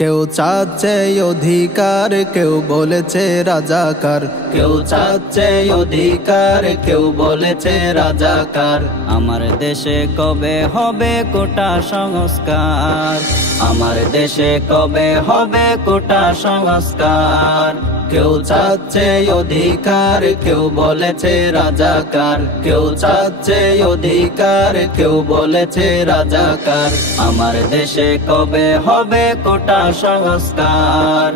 কেউ চাচ্ছে অধিকার, কেউ বলেছে রাজাকার। কেউ চাচ্ছে অধিকার, কেউ বলেছে রাজাকার। আমার দেশে কবে হবে কোটা সংস্কার? আমার দেশে কবে হবে কোটা সংস্কার? কেউ চাচ্ছে অধিকার, কেউ বলেছে রাজাকার। কেউ চাচ্ছে অধিকার, কেউ বলেছে রাজাকার। আমার দেশে কবে হবে কোটা সংস্কার?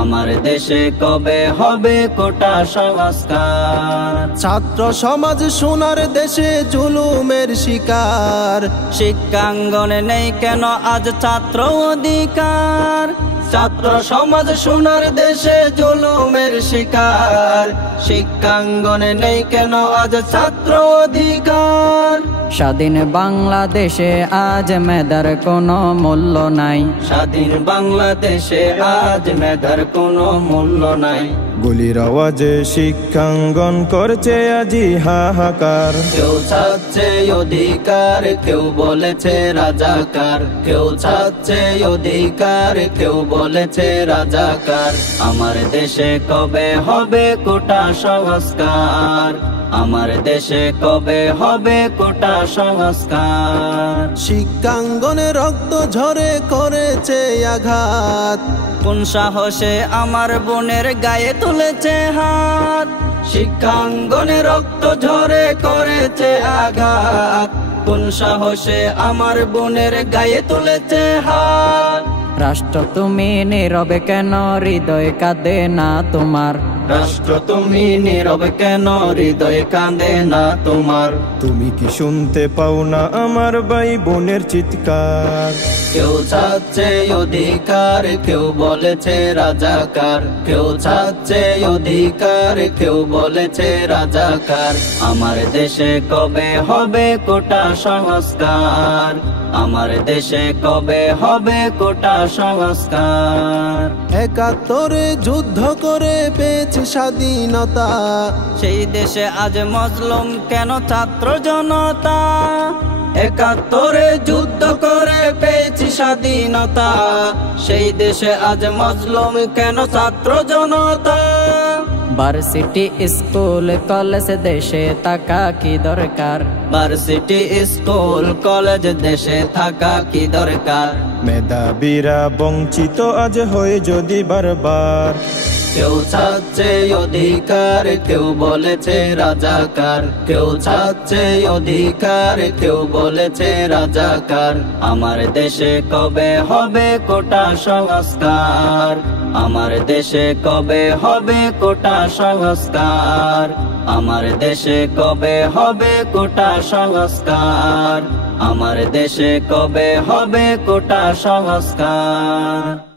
আমার দেশে কবে হবে কোটা সংস্কার? ছাত্র সমাজ সোনার দেশে জুলুমের শিকার। শিক্ষাঙ্গনে নেই কেন আজ ছাত্র অধিকার? ছাত্র সমাজ সোনার দেশে জুলুমের শিকার। শিক্ষাঙ্গনে নেই কেন আজ ছাত্র অধিকার। স্বাধীন বাংলাদেশে আজ মেধার কোনো মূল্য নাই। স্বাধীন বাংলাদেশে আজ মেধার কোনো মূল্য নাই। গুলির আওয়াজে শিক্ষাঙ্গন করছে আজি হাহাকার। কেউ চাচ্ছে অধিকার, কেউ বলেছে রাজাকার। কেউ চাচ্ছে অধিকার, কেউ বলেছে রাজাকার। আমার দেশে কবে হবে কোটা সংস্কার? আমার দেশে কবে হবে কোটা সংস্কার? শিক্ষাঙ্গনে রক্ত ঝরে করেছে আঘাত। কোন সাহসে আমার বোনের গায়ে তুলেছে হাত? শিক্ষাঙ্গনে রক্ত ঝরে করেছে আঘাত। কোন সাহসে আমার বোনের গায়ে তুলেছে হাত? রাষ্ট্র তুমি নীরবে কেন, হৃদয় কাঁদে না তোমার? রাষ্ট্র তুমি নীরবে কেন, হৃদয় কাঁদে না তোমার? তুমি কি শুনতে পাও না আমার ভাই বোনের চিৎকার? কেউ চাচ্ছে অধিকার, কেউ বলেছে রাজাকার। কেউ চাচ্ছে অধিকার, কেউ বলেছে রাজাকার। আমার দেশে কবে হবে কোটা সংস্কার? আমার দেশে কবে হবে কোটা সংস্কার? ৭১ যুদ্ধ করে পেয়েছি স্বাধীনতা। সেই দেশে আজ মজলুম কেন ছাত্র জনতা? ৭১ যুদ্ধ করে পেয়েছি স্বাধীনতা। সেই দেশে আজ মজলুম কেন ছাত্র জনতা? ভার্সিটি স্কুল কলেজ দেশে থাকা কি দরকার? ভার্সিটি স্কুল কলেজ দেশে থাকা কি দরকার? মেধাবীরা বঞ্চিত আজ হয়ে যদি বারবার। কেউ চাচ্ছে অধিকার, কেউ বলেছে রাজাকার। কেউ চাচ্ছে অধিকার, কেউ বলেছে রাজাকার। আমার দেশে কবে হবে কোটা সংস্কার? আমার দেশে কবে হবে কোটা সংস্কার? আমার দেশে কবে হবে কোটা সংস্কার? আমার দেশে কবে হবে কোটা সংস্কার?